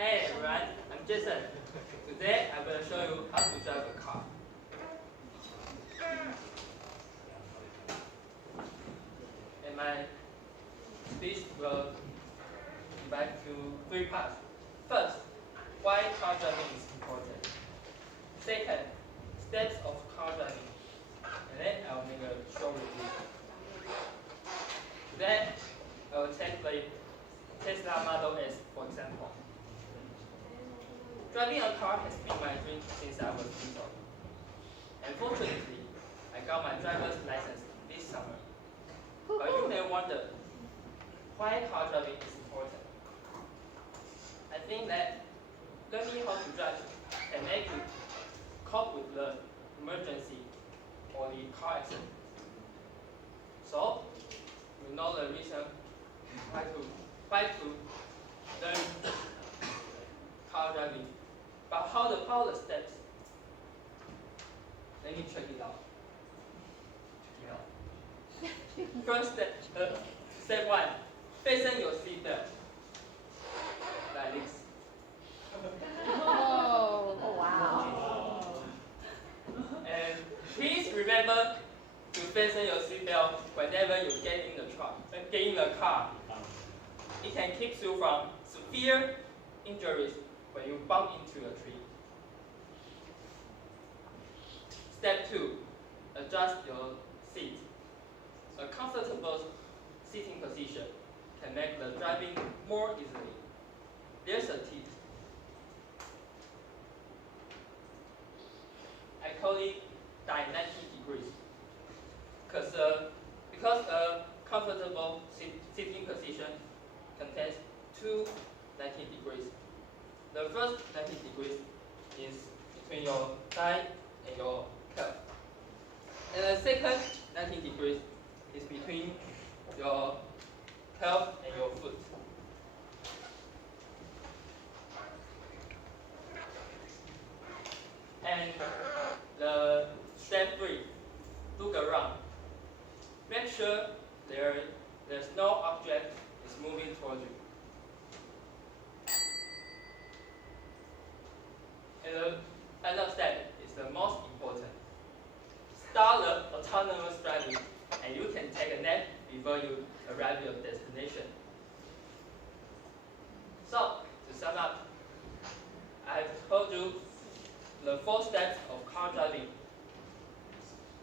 Hey everyone, I'm Jason. Today I'm going to show you how to drive a car. And my speech will divide into 3 parts. First, why car driving is important. Second, steps of car driving. And then I'll make a short review. Then I will take the Tesla Model S for example. Driving a car has been my dream since I was little. And fortunately, I got my driver's license this summer. But you may wonder, why car driving is important? I think that learning how to drive can make you cope with the emergency or the car accident. So, you know the reason why to learn car driving. But how to follow the steps? Let me check it out. First step 1, fasten your seatbelt. Like this. Oh, wow. And please remember to fasten your seatbelt whenever you get in the car. It can keep you from severe injuries when you bump into a tree. Step 2, adjust your seat. A comfortable sitting position can make the driving more easily. There's a tip. I call it 90 degrees. Because a comfortable sitting position contains 2 90 degrees. The first 90 degrees is between your thigh and your calf. And the second 90 degrees is between your calf and your foot. And the step 3, look around. Make sure there's no object is moving towards you. And the final step is the most important. Start the autonomous driving, and you can take a nap before you arrive at your destination. So, to sum up, I have told you the 4 steps of car driving.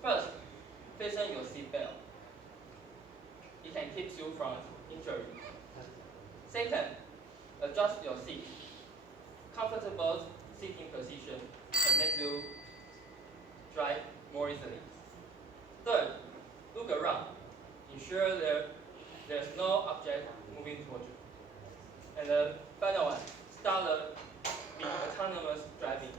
First, fasten your seatbelt. It can keep you from injury. Second, adjust your seat. Comfortable sitting position can make you drive more easily. Third, look around. Ensure there's no object moving towards you. And the final one, start the autonomous driving.